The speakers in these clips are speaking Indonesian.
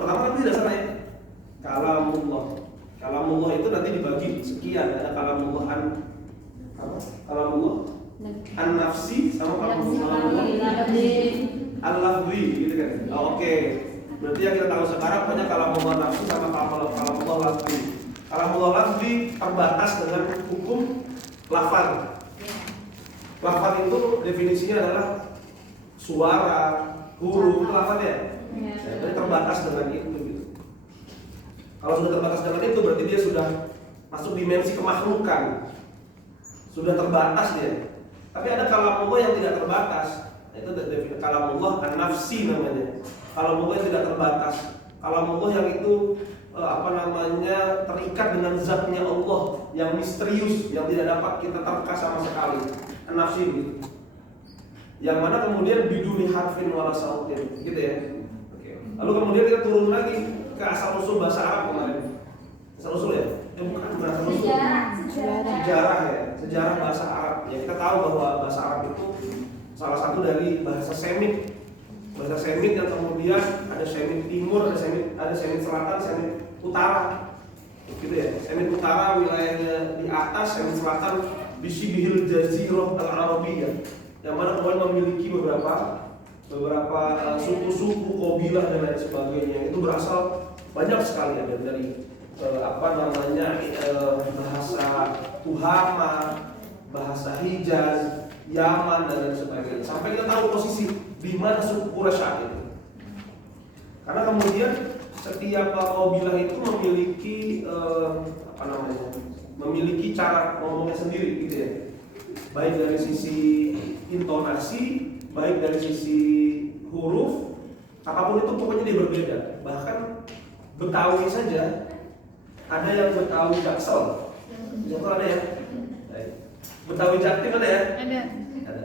Pertama kan dasarnya kalamullah. Kalamullah itu nanti dibagi sekian, ada kalamullah kalamullah an-nafsi sama kalamullah al-lafzi gitu kan. Oke. Berarti yang kita tahu sekarang banyak kalamullah nafsi sama kalamullah lafzi. Kalamullah lafzi terbatas dengan hukum lafaz. Lafaz itu definisinya adalah suara, huruf, lafaz ya. Jadi terbatas dengan itu gitu. Kalau sudah terbatas dengan itu berarti dia sudah masuk dimensi kemakhlukan. Sudah terbatas dia. Tapi ada kalamullah yang tidak terbatas. Itu kalamullah an-nafsi namanya. Kalamullah yang tidak terbatas. Kalamullah yang itu terikat dengan zatnya Allah yang misterius, yang tidak dapat kita terka sama sekali. An-nafsi gitu. Yang mana kemudian biduni harfin wala sautin, gitu ya. Oke. Lalu kemudian kita turun lagi ke asal usul bahasa Arab kemarin. Asal usul ya? Bukan asal usul. Sejarah ya, sejarah bahasa Arab. Ya kita tahu bahwa bahasa Arab itu salah satu dari bahasa Semit. Bahasa Semit yang kemudian ada Semit Timur, ada Semit Selatan, Semit Utara. Gitu ya. Semit Utara wilayahnya di atas, Semit Selatan bisibihil jazirah al-Arabiyyah. Yang mana kemudian memiliki beberapa suku-suku, kabilah dan lain sebagainya. Itu berasal banyak sekali ya dari bahasa Tuhama, bahasa Hijaz, Yaman dan lain sebagainya. Sampai kita tahu posisi di mana suku Quraisy saat itu. Karena kemudian setiap kabilah itu memiliki cara ngomongnya sendiri gitu ya. Baik dari sisi intonasi, baik dari sisi huruf, apapun itu pokoknya dia berbeda. Bahkan Betawi saja ada yang Betawi Jaksel. Jaksel ada ya? Betawi Jaktim ada ya? Ada.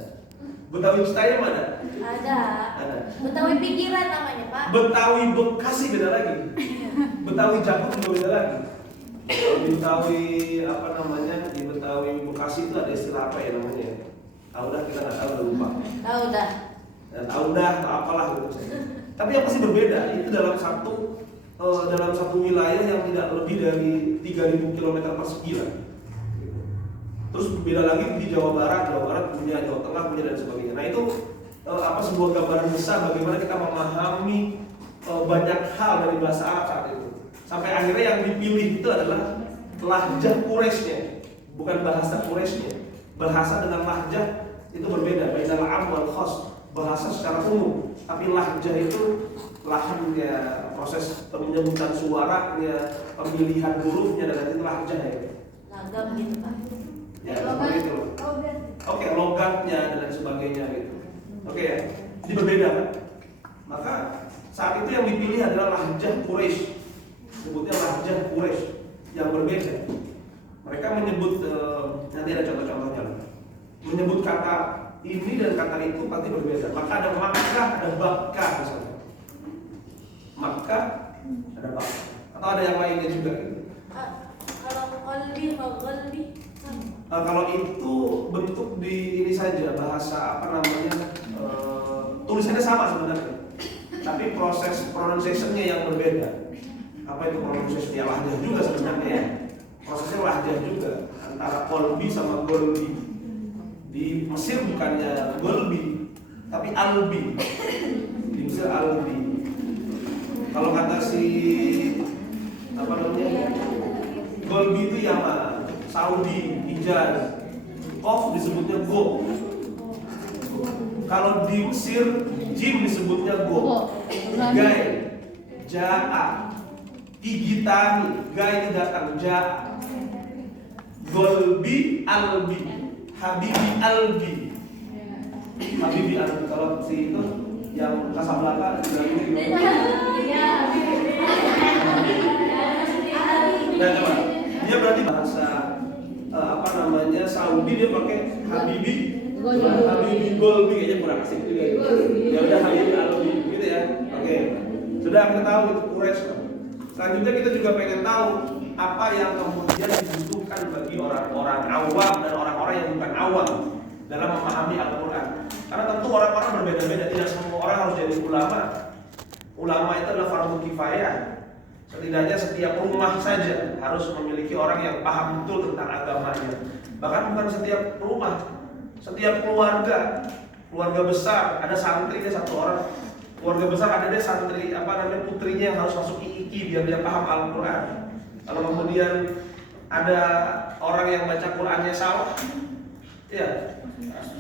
Betawi Citayam ada? Ada. Betawi Pikiran namanya, Pak. Betawi Bekasi beda lagi. Betawi Jakut juga beda lagi. Di Betawi di Betawi Bekasi itu ada istilah apa ya namanya? Tahu dah, kita nggak tahu, udah lupa. Tahu dah, apalah gitu. Tapi yang pasti berbeda. Itu dalam satu wilayah yang tidak lebih dari 3.000 km persegi lah. Terus beda lagi di Jawa Barat punya, Jawa Tengah punya dan sebagainya. Nah itu sebuah gambaran besar bagaimana kita memahami banyak hal dari bahasa Arab saat itu. Sampai akhirnya yang dipilih itu adalah lahjah Quraisynya, bukan bahasa Quraisynya. Bahasa dengan lahjah itu berbeda, bainal 'am wal khas. Bahasa secara umum, tapi lahjah itu lahannya, proses penyebutan suaranya, pemilihan hurufnya dan itu lahjah ya. Lagam gitu, Pak. Ya, seperti itu. Oke, logatnya dan lain sebagainya gitu. Oke ya, ini berbeda kan? Maka saat itu yang dipilih adalah lahjah Quraisy. Sebutnya lahjah Quraisy yang berbeda. Mereka menyebut nanti ada contoh-contohnya. Menyebut kata ini dan kata itu pasti berbeda. Maka ada Makkah, ada Bakkah misalnya. Makkah, ada Bakkah. Atau ada yang lainnya juga gitu. Kalau itu bentuk di ini saja bahasa tulisannya sama sebenarnya, tapi proses pronunciation-nya yang berbeda. Apa itu pronunciation-nya? Lahjah juga sebenarnya ya. Prosesnya lahjah juga antara kolbi sama golbi. Di Mesir bukannya golbi, tapi albi. Di Mesir albi. Kalau kata golbi itu Yaman, Saudi, Hijaz. Qaf disebutnya go. Kalau di Mesir jim disebutnya go. Gai, jaa, igitani, gai itu datang, jaa. Golbi, albi, habibi, albi. Habibi albi, kalau si itu yang Kasablanka nah coba, dia berarti bahasa Saudi dia pakai habibi, habibi golbi kayaknya kurang asik juga gitu. Ya udah habibi albi gitu ya. Oke. Sudah kita tahu itu Quraisy. Selanjutnya kita juga pengen tahu apa yang kemudian dibutuhkan bagi orang-orang awam dan orang-orang yang bukan awam dalam memahami Al-Quran. Karena tentu orang-orang berbeda-beda, tidak semua orang harus jadi ulama. ulama itu adalah fardu kifayah. Setidaknya setiap rumah saja harus memiliki orang yang paham betul tentang agamanya. Bahkan bukan setiap rumah, setiap keluarga besar ada santrinya satu orang. Keluarga besar ada deh santri putrinya yang harus masuk IIKI biar dia paham Al-Quran. Kalau kemudian ada orang yang baca Qurannya salah, ya,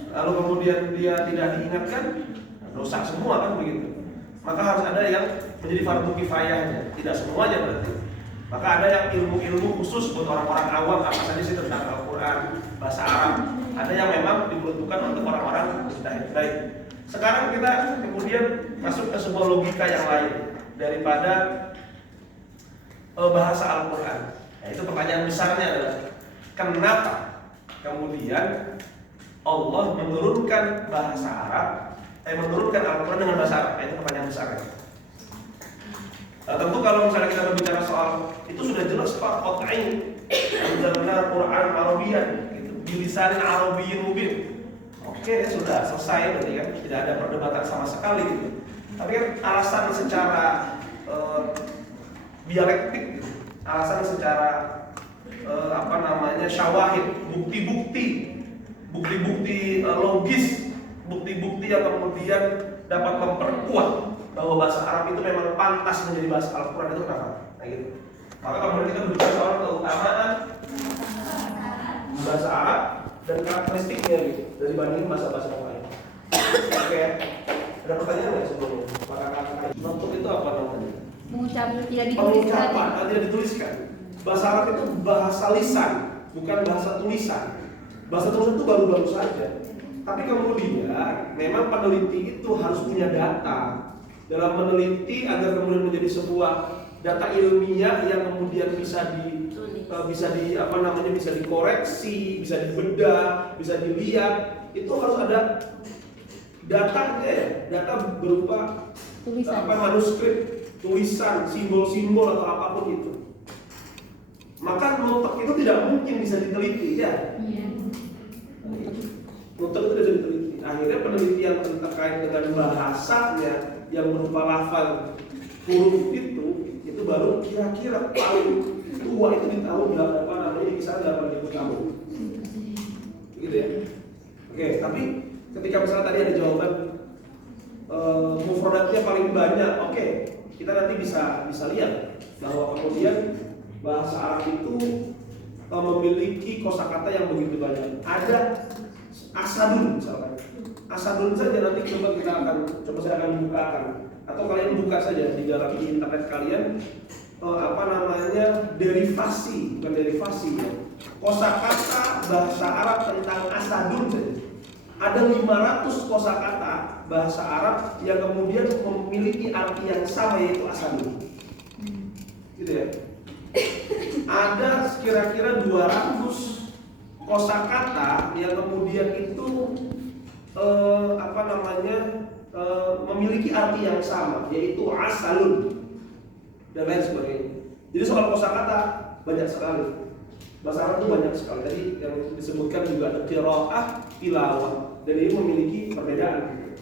lalu kemudian dia tidak diingatkan, dosa semua kan begitu. Maka harus ada yang menjadi fardu kifayahnya, tidak semuanya berarti. Maka ada yang ilmu-ilmu khusus buat orang-orang awam, apa saja sih tentang Al-Quran, bahasa Arab. Ada yang memang diperuntukkan untuk orang-orang mujtahid. Baik. Sekarang kita kemudian masuk ke sebuah logika yang lain daripada bahasa Al-Quran. Nah, itu pertanyaan besarnya adalah kenapa kemudian Allah menurunkan bahasa Arab, menurunkan Al-Quran dengan bahasa Arab? Nah, itu pertanyaan besarnya. Tentu kalau misalnya kita berbicara soal itu sudah jelas Pak, qat'i anzalna Quran Arabian gitu, bilisanin Arabiyyin mubin. Oke, sudah selesai berarti kan, tidak ada perdebatan sama sekali gitu. Tapi kan alasan secara dialektik gitu. Alasan secara syawahid, bukti-bukti logis, bukti-bukti yang kemudian dapat memperkuat bahwa bahasa Arab itu memang pantas menjadi bahasa Al-Quran itu kenapa? Nah gitu. Maka kemudian kita berbicara soal keutamaan bahasa Arab dan karakteristiknya gitu dari bandingin bahasa-bahasa yang lain. Oke, ada pertanyaan nggak sebelumnya? Nonton itu apa namanya? Mengucap tidak dituliskan. Pengucapan, tidak dituliskan. Bahasa Arab itu bahasa lisan, bukan bahasa tulisan. Bahasa tulisan itu baru-baru saja. Tapi kemudian memang peneliti itu harus punya data. Dalam meneliti agar kemudian menjadi sebuah data ilmiah yang kemudian bisa dikoreksi, bisa dibedah, bisa dilihat, itu harus ada datanya ya, data berupa Tulisan. manuskrip, tulisan, simbol-simbol atau apapun itu. Maka notok itu tidak mungkin bisa diteliti ya. Notok itu tidak bisa diteliti. Akhirnya penelitian terkait dengan bahasanya yang berupa lafal huruf itu baru kira-kira paling tua itu di tahun kisah 8.000 tahun. Gitu ya. Oke, tapi ketika misalnya tadi ada jawaban mufradatnya paling banyak, oke, kita nanti bisa lihat bahwa kemudian bahasa Arab itu memiliki kosakata yang begitu banyak. Ada asadun misalkan. Asadun saja nanti saya akan bukakan atau kalian buka saja di dalam internet kalian derivasi, bukan derivasi ya. Kosakata bahasa Arab tentang asadun saja. Ada 500 kosakata bahasa Arab yang kemudian memiliki arti yang sama yaitu asadun. Gitu ya. Ada kira-kira 200 kosakata yang kemudian itu memiliki arti yang sama yaitu asalun dan lain sebagainya. Jadi soal kosakata banyak sekali. Bahasa Arab itu banyak sekali. Tadi yang disebutkan juga ada qiraah, tilawah, dan ini memiliki perbedaan.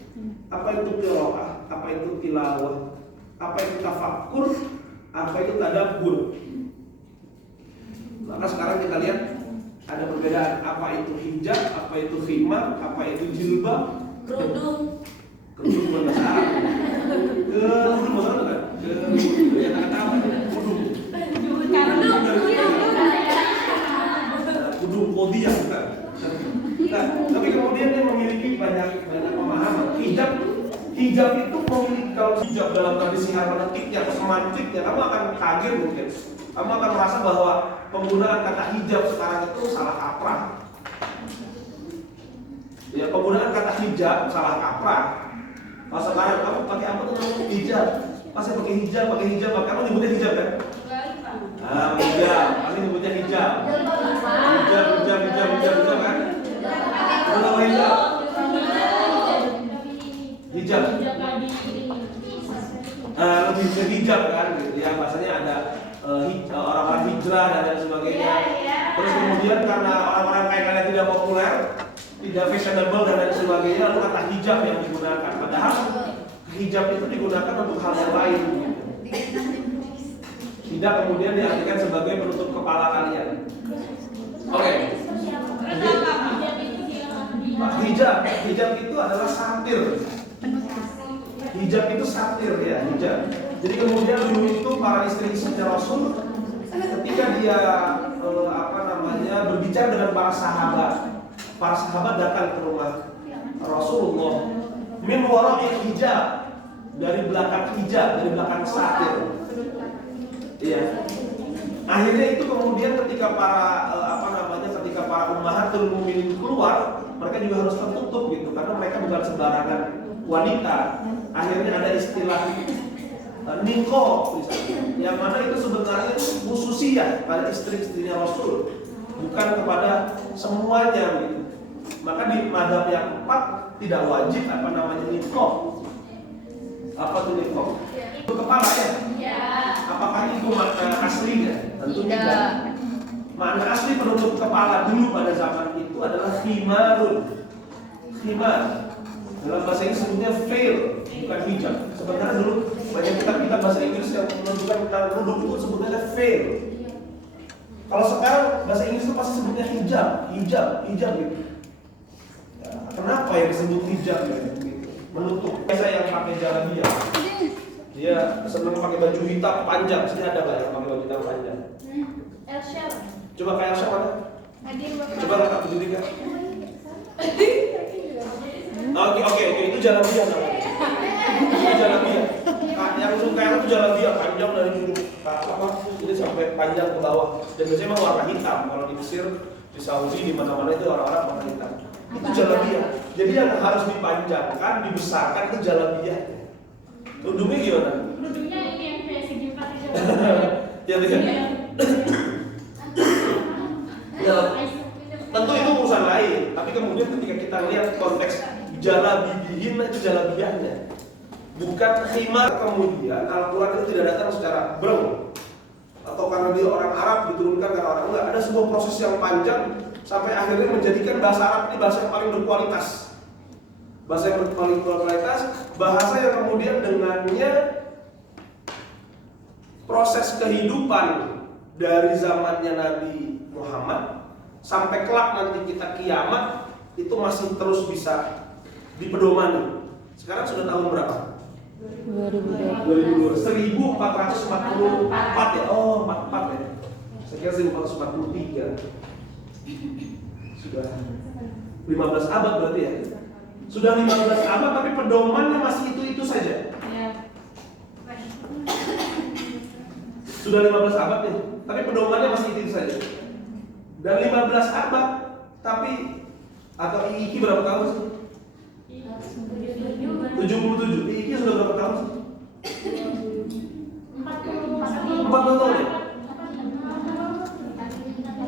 Apa itu qiraah? Apa itu tilawah? Apa itu tafakkur? Apa itu tadabbur? Maka sekarang kita lihat ada perbedaan. Apa itu hijab? Apa itu khimar? Apa itu jilbab? Kerudung. Kerudung bukan bahasa Arab. Kerudung bahasa Arab kan? Kata apa? Kerudung. Kerudung kodiah bukan. Nah, tapi kemudian dia memiliki banyak pemahaman. Hijab itu memiliki, kalau hijab dalam tradisi hermeneutiknya atau semantiknya, kamu akan kaget mungkin. Kamu akan merasa bahwa penggunaan kata hijab sekarang itu salah kaprah. Ya, penggunaan kata hijab salah kaprah. Kalau sekarang kamu pakai apa tuh namanya hijab? Pas saya pakai hijab, kamu nyebutnya hijab kan? Hijab, pasti nyebutnya hijab. Hijab kan? Kenapa hijab? Hijab. Lebih ke hijab kan, gitu ya. Bahasanya ada orang-orang hijrah dan lain sebagainya. Terus kemudian karena orang-orang kayak kalian tidak populer, tidak fashionable dan lain sebagainya, lalu kata hijab yang digunakan. Padahal hijab itu digunakan untuk hal yang lain. Tidak kemudian diartikan sebagai penutup kepala kalian. Oke. Hijab itu adalah satir. Hijab itu satir ya, hijab. Jadi kemudian dulu itu para istri-istrinya Rasul ketika dia berbicara dengan para sahabat datang ke rumah Rasulullah min wara'il hijab, dari belakang hijab, dari belakang satir. Iya. Akhirnya itu kemudian ketika para ummahatul mukminin keluar, mereka juga harus tertutup gitu karena mereka bukan sembarangan wanita. Akhirnya ada istilah niko misalnya, yang mana itu sebenarnya khususiyah pada istri-istrinya Rasul, bukan kepada semuanya gitu. Maka di mazhab yang keempat tidak wajib niko. Apa tuh niko? Itu kepala ya? Apakah itu makna aslinya? Tentu tidak. Makna asli penutup kepala dulu pada zaman itu adalah khimarun. Khimar. Dalam bahasa Inggris sebutnya veil, bukan hijab. Sebenarnya dulu banyak kitab-kitab bahasa Inggris yang menunjukkan tentang kerudung itu sebutnya veil. Kalau sekarang bahasa Inggris itu pasti sebutnya hijab gitu. Ya, kenapa yang disebut hijab gitu? Menutup. Saya yang pakai jalabiyah, dia senang pakai baju hitam panjang. Sini ada nggak yang pakai baju hitam panjang? Elsa. Coba kayak Elsa mana? Coba kakak berdiri kan? Oke, itu jalabiyah namanya. Itu jalabiyah. Yang suka itu jalabiyah panjang dari ujung ini sampai panjang ke bawah. Dan biasanya memang warna hitam. Kalau di Mesir, di Saudi, di mana-mana itu orang-orang warna hitam. Itu jalabiyah. Jadi yang harus dipanjangkan, dibesarkan itu jalabiyah. Tudungnya gimana? Tudungnya ini yang kayak segi empat itu. Ya, ya, tentu itu urusan lain. Tapi kemudian ketika kita lihat konteks jalabibihin, itu jalabiyahnya, bukan khimar. Kemudian Al-Quran itu tidak datang secara breng atau karena dia orang Arab diturunkan karena orang enggak. Ada sebuah proses yang panjang sampai akhirnya menjadikan bahasa Arab ini bahasa yang paling berkualitas. Bahasa yang paling berkualitas, bahasa yang kemudian dengannya proses kehidupan dari zamannya Nabi Muhammad sampai kelak nanti kita kiamat itu masih terus bisa dipedomani. Sekarang sudah tahun berapa? 1444 ya? Oh, 44 ya? Saya kira 1443. Sudah 15 abad berarti ya? Sudah 15 abad tapi pedomannya masih itu-itu saja. Sudah 15 abad nih, tapi pedomannya masih itu saja. Dan 15 abad, tapi atau IIKI berapa tahun sih? 77. IIKI sudah berapa tahun sih? 40 tahun ya?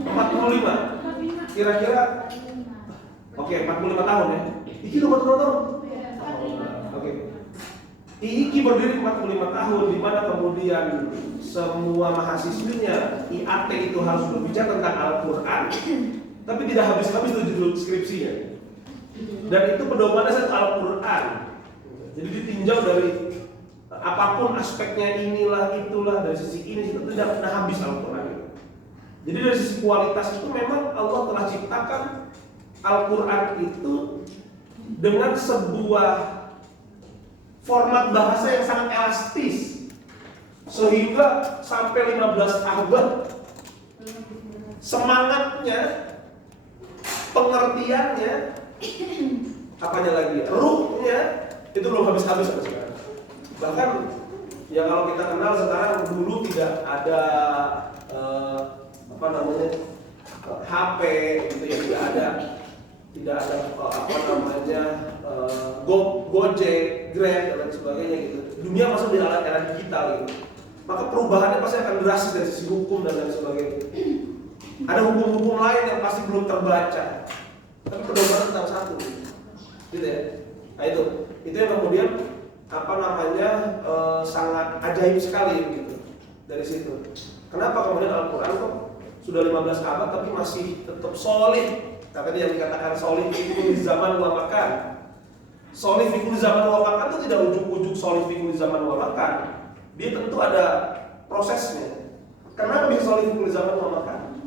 45. Kira-kira oke, 45 tahun ya. IIKI udah 40 tahun. Oke. IIKI berdiri 45 tahun, di mana kemudian semua mahasiswinya IAT itu harus berbicara tentang Al-Quran, tapi tidak habis-habis itu judul skripsinya. Dan itu pedomannya satu Al-Quran. Jadi ditinjau dari apapun aspeknya, inilah itulah, dari sisi ini itu tidak pernah habis Al-Quran. Jadi dari sisi kualitas itu memang Allah telah ciptakan Al-Quran itu dengan sebuah format bahasa yang sangat elastis, sehingga sampai 15 abad semangatnya, pengertiannya, apanya lagi, ruhnya itu belum habis-habis sampai sekarang. Bahkan ya kalau kita kenal sekarang, dulu tidak ada HP gitu ya, tidak ada Gojek, Grab dan lain sebagainya gitu. Dunia masuk di era digital gitu. Maka perubahannya pasti akan drastis dari sisi hukum dan lain sebagainya. Ada hukum-hukum lain yang pasti belum terbaca. Tapi pedoman tentang satu, gitu ya. Nah itu yang kemudian sangat ajaib sekali gitu dari situ. Kenapa kemudian Al-Quran kok sudah 15 abad tapi masih tetap solid? Tadi yang dikatakan solid itu di zaman wa makan. solih fi kulli zaman wa makan itu tidak ujuk-ujuk solih fi kulli zaman wa makan. Dia tentu ada prosesnya. Kenapa bisa solih fi kulli zaman wa makan?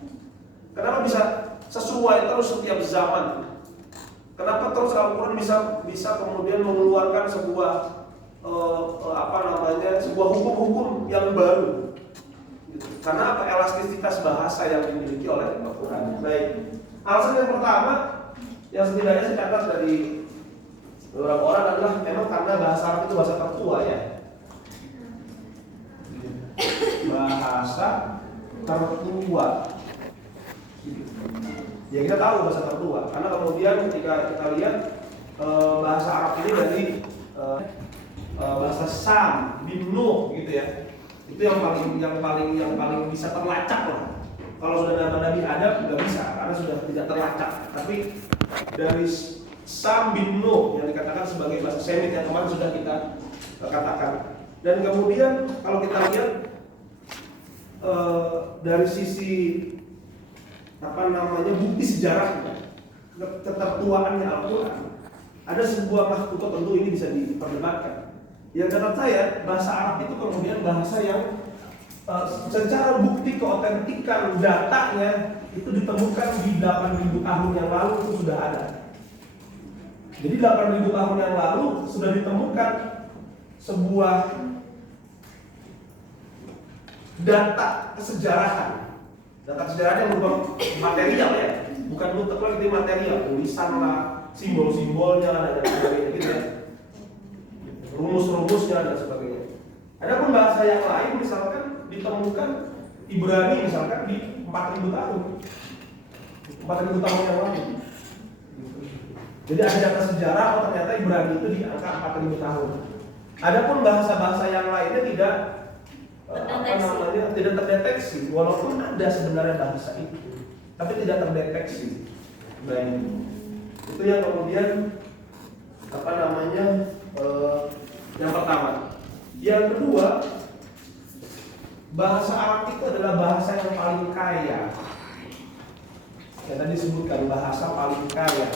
Kenapa bisa sesuai terus setiap zaman? Kenapa terus Al-Quran bisa kemudian mengeluarkan sebuah sebuah hukum-hukum yang baru? Karena apa? Elastisitas bahasa yang dimiliki oleh Al-Quran. Baik. Alasan yang pertama yang setidaknya saya catat dari beberapa orang adalah memang karena bahasa Arab itu bahasa tertua ya. Bahasa tertua. Ya kita tahu bahasa tertua karena kemudian ketika kita lihat bahasa Arab ini dari bahasa Sam bin Nuh gitu ya. Itu yang paling bisa terlacak lah. Kalau sudah Nabi Adam nggak bisa karena sudah tidak terlacak. Tapi dari Sam bin Nuh yang dikatakan sebagai bahasa Semit yang kemarin sudah kita katakan. Dan kemudian kalau kita lihat dari sisi bukti sejarahnya, ketertuaannya Al-Quran, ada sebuah mahkota tentu ini bisa diperdebatkan. Yang catat saya, bahasa Arab itu kemudian bahasa yang secara bukti keotentikan datanya itu ditemukan di 8.000 tahun yang lalu itu sudah ada. Jadi 8.000 tahun yang lalu sudah ditemukan sebuah data kesejarahan. Data kesejarahan yang berupa material ya, bukan mutlak lagi material, tulisan lah, simbol-simbolnya dan sebagainya gitu ya. Rumus-rumusnya dan sebagainya. Adapun bahasa yang lain misalkan ditemukan Ibrani misalkan di 4.000 tahun. 4.000 tahun yang lalu. Jadi ada data sejarah ternyata Ibrani itu di angka 4.000 tahun. Adapun bahasa-bahasa yang lainnya tidak tidak terdeteksi, walaupun ada sebenarnya bahasa itu, tapi tidak terdeteksi. Baik. Itu yang kemudian yang pertama. Yang kedua, bahasa Arab itu adalah bahasa yang paling kaya. Ya tadi disebutkan bahasa paling kaya.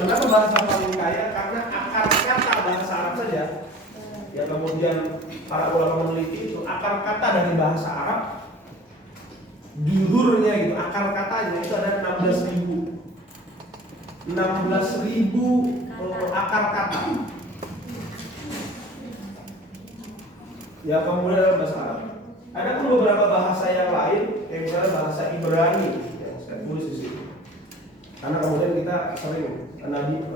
Kenapa bahasa paling kaya? Karena akar kata bahasa Arab saja. Ya kemudian para ulama meneliti itu akar kata dari bahasa Arab, judurnya gitu, akar katanya itu ada 16.000 akar kata. Ya kemudian dalam bahasa Arab. Ada pun beberapa bahasa yang lain, kayak misalnya bahasa Ibrani, ya, saya tulis di sini. Karena kemudian kita sering Nabi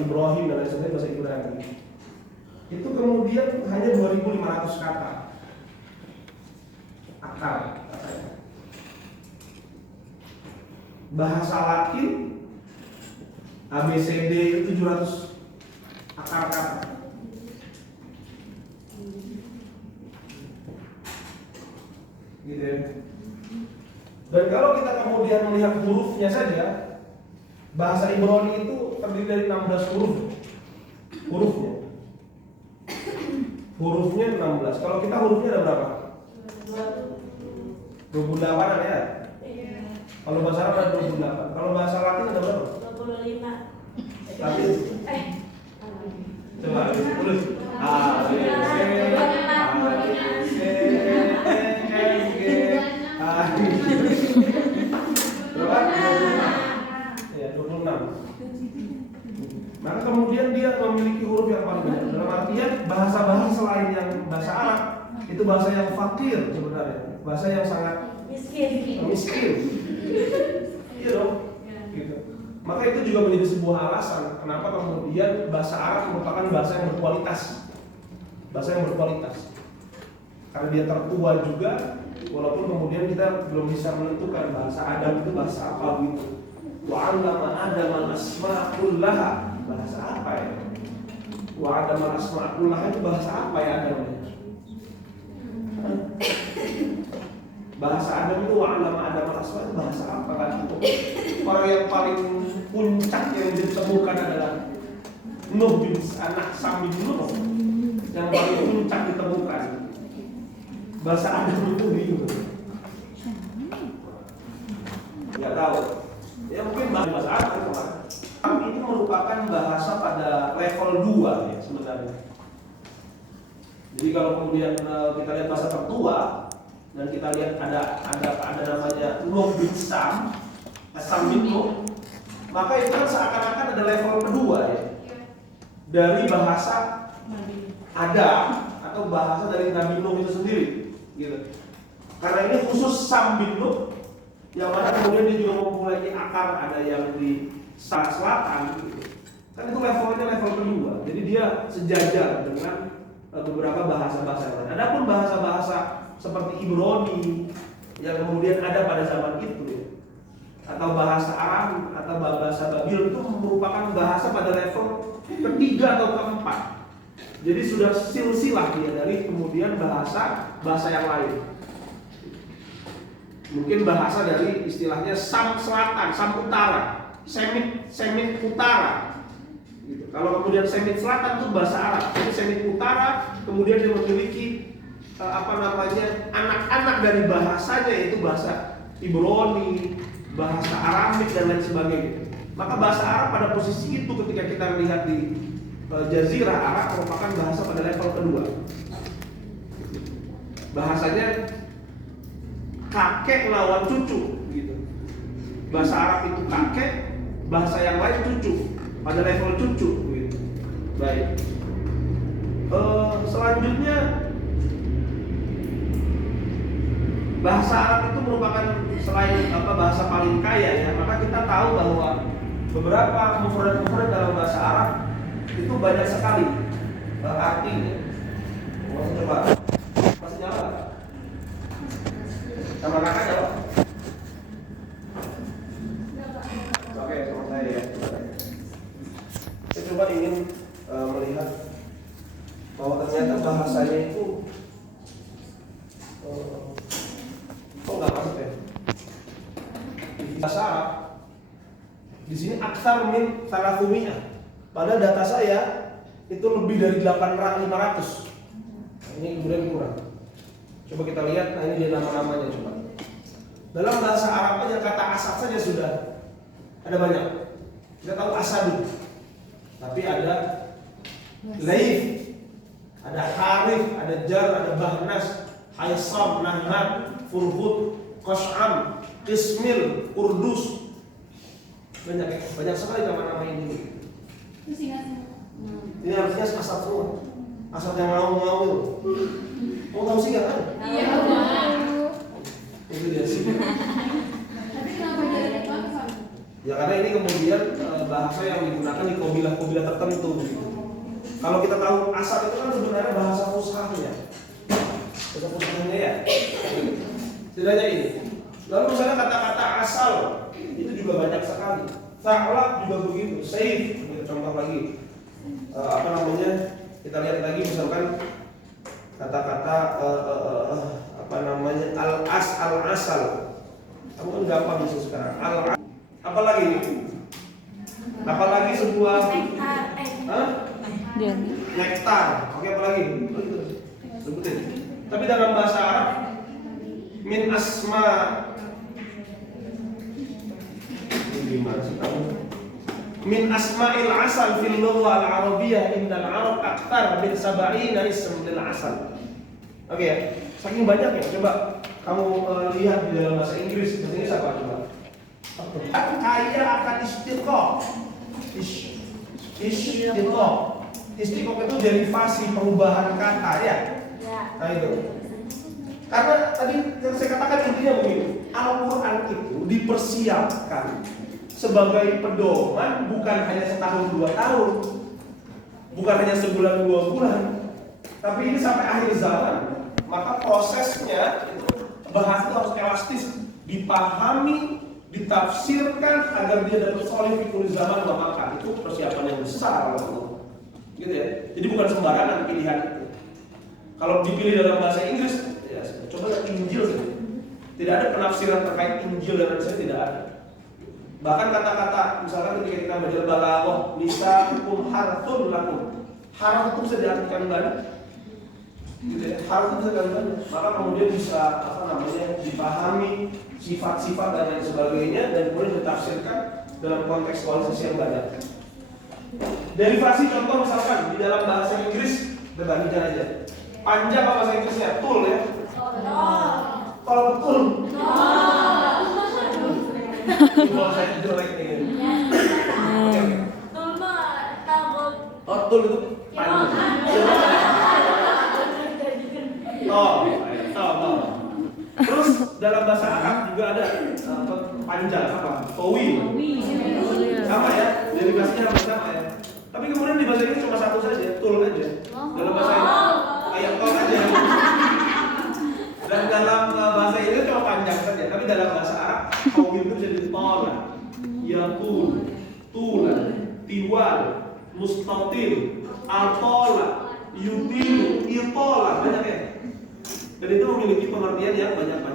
Ibrahim dan lain sebagainya bahasa Ibrani. Itu kemudian hanya 2.500 kata akar katanya. Bahasa Latin ABCD itu 700 akar kata. Gitu ya. Dan kalau kita kemudian melihat hurufnya saja, bahasa Ibrani itu terdiri dari 16 huruf. Hurufnya 16. Kalau kita hurufnya ada berapa? 28-an ya? Iya. Kalau bahasa Arab ada 28. Kalau bahasa Latin ada berapa? 25. Latin. Coba tulis. A, B, C, berapa? Ya, 26. Maka kemudian dia memiliki huruf yang paling banyak. Dalam artian bahasa-bahasa selain yang bahasa Arab itu bahasa yang fakir sebenarnya, bahasa yang sangat miskin. Iya dong. Gitu. Maka itu juga menjadi sebuah alasan kenapa kemudian bahasa Arab merupakan bahasa yang berkualitas. Bahasa yang berkualitas. Karena dia tertua juga, walaupun kemudian kita belum bisa menentukan bahasa Adam itu bahasa apa gitu. Wa 'allama Adam al-asma'a kullaha. Bahasa apa ya? Wa Adam al-asma'a kullaha itu bahasa apa ya Adam? Bahasa Adam itu wa 'allama Adam al-asma'a itu bahasa apa kan? Orang yang paling puncak yang ditemukan adalah Nuh bin anak Sam bin Nuh. Yang paling puncak ditemukan. Bahasa Adam itu bingung. Enggak tahu. Ya mungkin bahasa Arab kemarin. merupakan bahasa pada level 2 ya sebenarnya. Jadi kalau kemudian kita lihat bahasa tertua dan kita lihat ada namanya Nuh bin Sam, Sam bin Nuh, maka itu kan seakan-akan ada level kedua ya dari bahasa Adam atau bahasa dari Nabi Nuh itu sendiri, gitu. Karena ini khusus Sam bin Nuh, yang mana kemudian dia juga mempunyai akar, ada yang di selatan, gitu. Kan itu levelnya level kedua, jadi dia sejajar dengan beberapa bahasa-bahasa yang lain. Adapun bahasa-bahasa seperti Ibrani yang kemudian ada pada zaman itu, ya, atau bahasa Arab atau bahasa Babil itu merupakan bahasa pada level ketiga atau keempat. Jadi sudah silsilah dia dari kemudian bahasa yang lain. Mungkin bahasa dari istilahnya Sam Selatan, Sam Utara, Semit Utara. Gitu. Kalau kemudian Semit Selatan itu bahasa Arab, jadi Semit Utara kemudian dia memiliki anak-anak dari bahasanya, yaitu bahasa Ibrani, bahasa Aramik dan lain sebagainya. Maka bahasa Arab pada posisi itu ketika kita lihat di Jazirah Arab merupakan bahasa pada level kedua. Bahasanya kakek lawan cucu, gitu. Bahasa Arab itu kakek, bahasa yang lain cucu, pada level cucu, gitu. Baik. Selanjutnya bahasa Arab itu merupakan selain bahasa paling kaya ya, maka kita tahu bahwa beberapa mufrad-mufrad dalam bahasa Arab itu banyak sekali artinya. Coba masih nyala? Sama kakak jawab. Oke, sama saya ya. Saya coba ingin melihat bahwa ternyata bahasanya itu nggak masuk ya. Bahasa Arab di sini aksar min salathumiyah. Pada data saya itu lebih dari 500. Ini kemudian kurang. Coba kita lihat, nah ini dia nama-namanya coba. Dalam bahasa Arab aja kata asad saja sudah ada banyak. Kita tahu asadu, tapi ada laif, ada harif, ada jar, ada bahnas, haisam, nahar, furhud, qash'am, qismil, urdus. Banyak sekali nama-nama ini. Ini harusnya asad semua. Asad yang ngau-ngau itu. Mau tahu sih nggak kan? Iya. Itu dia sih. Tapi kenapa jadi bangsa? Ya karena ini kemudian bahasa yang digunakan di kabilah-kabilah tertentu. Kalau kita tahu asad itu kan sebenarnya bahasa fushahnya. Bahasa fushahnya ya. Setidaknya ini. Lalu misalnya kata-kata asal itu juga banyak sekali. Sa'lab juga begitu. Saif, contoh lagi. Kita lihat lagi misalkan kata-kata al-asal. Kamu kan gampang bisa sekarang. Apalagi sebuah nektar. Oke, apalagi? Sebutin. Tapi dalam bahasa Arab min asma gimana sih kamu? Min asma'il asal fil lughah al-arabiyyah indal arab aktar min 70 ism lil asal. Oke ya. Saking banyaknya, coba kamu lihat di dalam bahasa Inggris. Bahasa Inggris apa coba? Kaya akan istiqoq. Istiqoq itu derivasi perubahan kata ya. Nah itu. Karena tadi yang saya katakan intinya begini, Al-Quran itu dipersiapkan sebagai pedoman bukan hanya setahun 2 tahun, bukan hanya sebulan 2 bulan, tapi ini sampai akhir zaman. Maka prosesnya itu bahasa itu harus elastis, dipahami, ditafsirkan agar dia dapat solid fikul zaman wa makan. Itu persiapan yang besar, gitu ya. Jadi bukan sembarangan pilihan itu. Kalau dipilih dalam bahasa Inggris, ya coba lihat Injil saja. Tidak ada penafsiran terkait Injil dan saya tidak ada. Bahkan kata-kata misalkan ketika kita baca balaghah, nisa'ukum harthun lakum. Harth itu bisa diartikan banyak. Gitu ya. Harth itu bisa diartikan banyak. Maka kemudian bisa dipahami sifat-sifat dan lain sebagainya dan kemudian ditafsirkan dalam konteks kualitas yang banyak. Derivasi contoh misalkan di dalam bahasa Inggris, berbandingkan aja. Panjang apa bahasa Inggrisnya? Tool ya. Tol betul. Kalau saya jelek nih. Oke. Oh, tool itu panjang. Tol. Terus dalam bahasa Arab juga ada panjang apa? Towil. Sama ya, derivasinya hampir sama ya. Tapi kemudian di bahasa Inggris cuma satu saja, tool aja. Dalam bahasa Inggris kayak tol aja. Dan dalam bahasa Inggris cuma panjang saja. Tapi dalam bahasa Arab towil itu jadi tola, yakul, tula, tiwal, mustatil, atola, yutilu, itola, banyak ya. Dan itu memiliki pengertian yang banyak-banyak.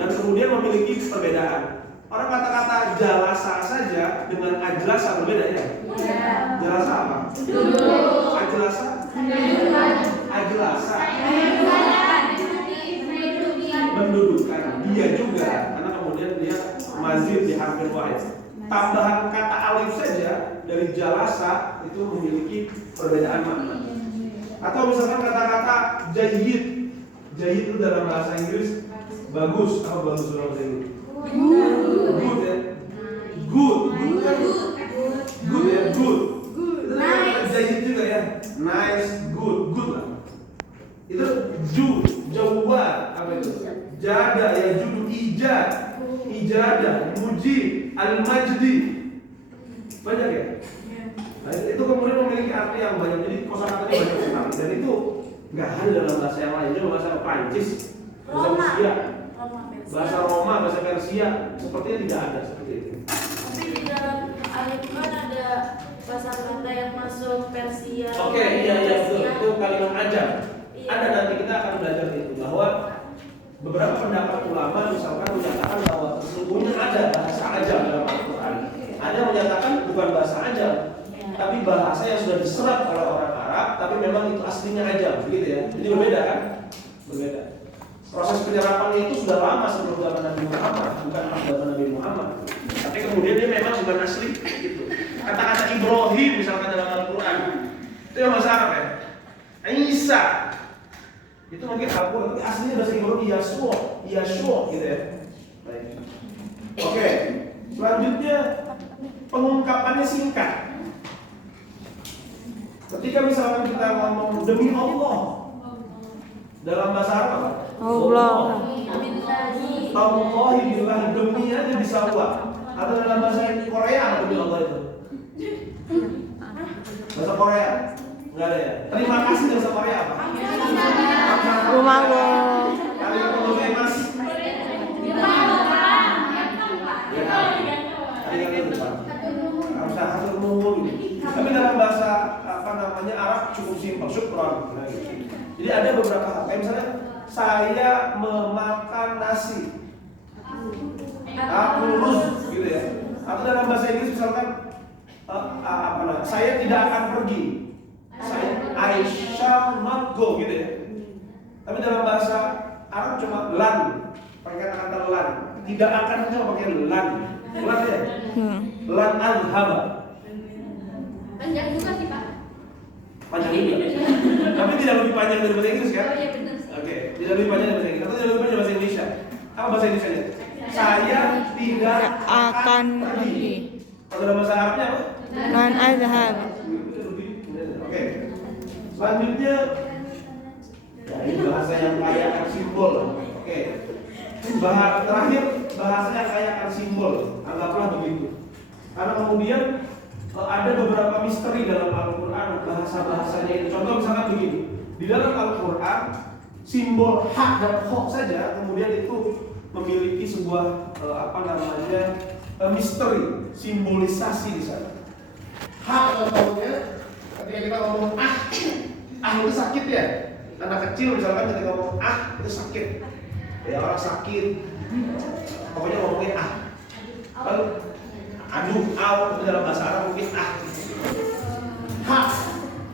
Dan kemudian memiliki perbedaan. Orang kata-kata jalasa saja dengan ajlasa berbeda ya? Jalasa apa? Ajlasa? Ajlasa mendudukkan. Dia juga, karena kemudian dia mazid di harfin wahid. Tambahan kata alif saja dari jalasa itu memiliki perbedaan makna. Atau misalkan kata-kata jayyid. Jayyid itu dalam bahasa Inggris bagus. Apa bagus dalam bahasa Inggris? Good ya. Good ya. Good. Itu jayyid juga ya. Nice, good lah. Itu jawab apa itu? Jada ya, judul ijadah, mujib, al-majdi. Banyak ya? Nah, itu kemudian memiliki arti yang banyak. Jadi kosakatanya banyak sekali. Dan itu nggak ada dalam bahasa yang lain. Cuma bahasa Prancis, bahasa Rusia, bahasa Roma, bahasa Persia, sepertinya tidak ada seperti itu. Tapi di dalam Al-Quran ada bahasa kata yang masuk Persia. Oke, iya betul. Itu kalimat ajam. Ada, nanti kita akan belajar itu bahwa beberapa pendapat ulama misalkan menyatakan bahwa sesungguhnya ada bahasa ajam dalam Al-Quran. Ada yang menyatakan bukan bahasa ajam, tapi bahasa yang sudah diserap oleh orang Arab, tapi memang itu aslinya ajam, begitu ya. Jadi berbeda kan? Berbeda. Proses penyerapannya itu sudah lama sebelum zaman Nabi Muhammad, bukan pas zaman Nabi Muhammad. Tapi kemudian dia memang bukan asli gitu. Kata-kata Ibrahim misalkan dalam Al-Quran, itu yang bahasa Arab ya. Isa itu mungkin Al-Quran, tapi aslinya bahasa Ibrani Yashua gitu ya. Baik. Oke, selanjutnya pengungkapannya singkat. Ketika misalkan kita ngomong demi Allah dalam bahasa Arab apa? Allah. Billahi. Billahi, demi aja bisa buat. Atau dalam bahasa Korea demi Allah itu. Bahasa Korea nggak ada ya. Terima kasih bahasa Korea apa? Rumawo. Kalimat gozaimasu. Tapi dalam bahasa Arab cukup simpel, syukran. Jadi ada beberapa hal. Kayak misalnya saya memakan nasi, aku rus, gitu ya. Atau dalam bahasa Inggris misalkan saya tidak akan pergi, I shall not go, gitu ya. Tapi dalam bahasa Arab cuma lan, pakai kata lan. Tidak akan cuma pakai lan ya. Lan al-haba. Panjang juga sih Pak. Panjang juga. Tapi tidak lebih panjang dari bahasa Inggris kan? Oh iya benar. Oke, tidak lebih panjang dari bahasa Inggris. Atau tidak lebih panjang dari bahasa Indonesia. Apa bahasa Indonesia-nya? Saya tidak akan pergi. Kalau dalam bahasa Arabnya apa? Non azhab. Oke. Selanjutnya ini bahasa yang kaya akan simbol. Oke. Bahasa terakhir bahasa yang kaya akan simbol. Anggaplah begitu. Karena kemudian ada beberapa misteri dalam Al-Quran, bahasa-bahasanya itu. Contoh misalkan begini, di dalam Al-Quran simbol hak dan khok saja kemudian itu memiliki sebuah misteri, simbolisasi di sana. Hak contohnya ketika kita ngomong itu sakit ya. Anak kecil misalkan ketika ngomong itu sakit. Ya orang sakit. Pokoknya ngomongnya Lalu aduh, itu dalam bahasa Arab mungkin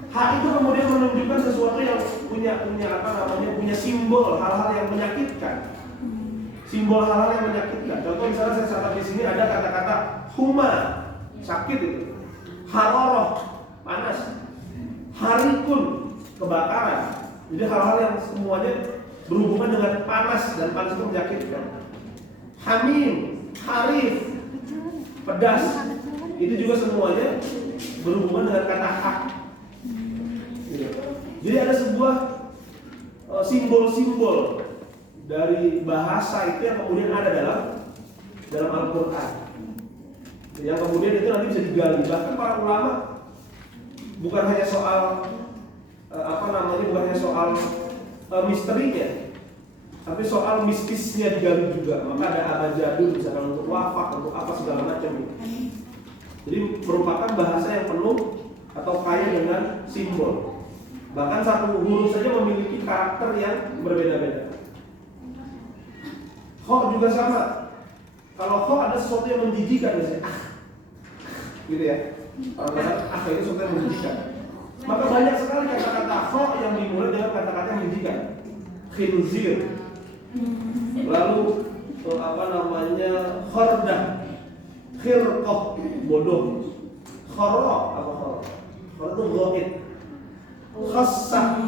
hak itu kemudian menunjukkan sesuatu yang punya simbol hal-hal yang menyakitkan. Simbol hal-hal yang menyakitkan. Contoh misalnya saya catat di sini ada kata-kata huma, sakit itu. haroroh, panas, harikun, kebakaran. Jadi hal-hal yang semuanya berhubungan dengan panas, dan panas itu menyakitkan. Hamim, harif, pedas, itu juga semuanya berhubungan dengan kata hak. Jadi ada sebuah simbol-simbol dari bahasa itu yang kemudian ada dalam Al-Quran, yang kemudian itu nanti bisa digali. Bahkan para ulama bukan hanya soal bukan hanya soal misterinya, tapi soal mistisnya digali juga. Maka ada abajadul misalkan untuk wafak, untuk apa segala macam. Jadi merupakan bahasa yang penuh atau kaya dengan simbol. Bahkan satu huruf saja memiliki karakter yang berbeda-beda. Kho juga sama. Kalau kho ada sesuatu yang menjijikan misalnya, gitu ya. Kalau kata itu sesuatu yang menjijikan. Maka banyak sekali kata-kata kho yang dimulai dengan kata-kata yang menjijikan. Khinzir. Lalu khordah, khirqah, bodoh. Khoro, apa khoro? Khoro itu ghaib. Khassah,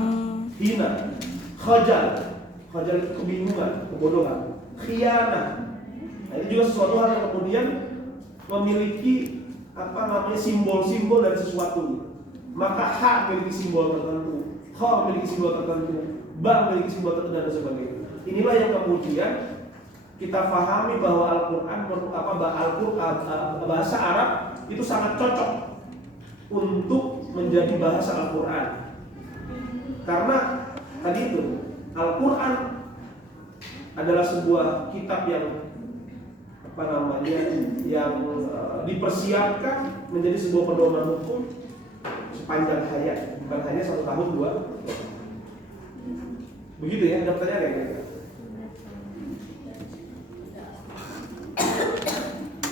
hina. Khajal itu kebingungan, kebodohan. Khianah. Nah, itu juga sesuatu hal yang kemudian memiliki simbol-simbol dari sesuatu. Maka hak memiliki simbol tertentu, kha memiliki simbol tertentu, ba memiliki simbol tertentu, dan sebagainya. Inilah yang kemudian kita pahami bahwa Al-Quran, bahasa Arab itu sangat cocok untuk menjadi bahasa Al-Quran. Karena tadi itu Al-Quran adalah sebuah kitab yang dipersiapkan menjadi sebuah pedoman hukum sepanjang hayat, bukan hanya 1 tahun 2. Begitu ya, ada pertanyaan kayak gitu.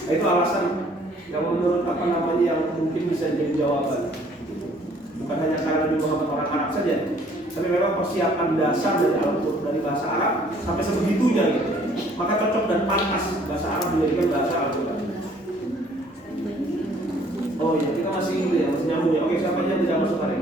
Nah, itu alasan yang menurut yang mungkin bisa jadi jawaban. Bukan hanya karena Nabi Muhammad orang Arab saja, tapi memang persiapan dasar dari Al-Quran, dari bahasa Arab sampai sebegitunya gitu. Maka cocok dan pantas bahasa Arab dijadikan bahasa Al-Quran. Oh iya, kita masih gitu ya, masih nyambung ya. Oke, siapa yang tidak masuk hari?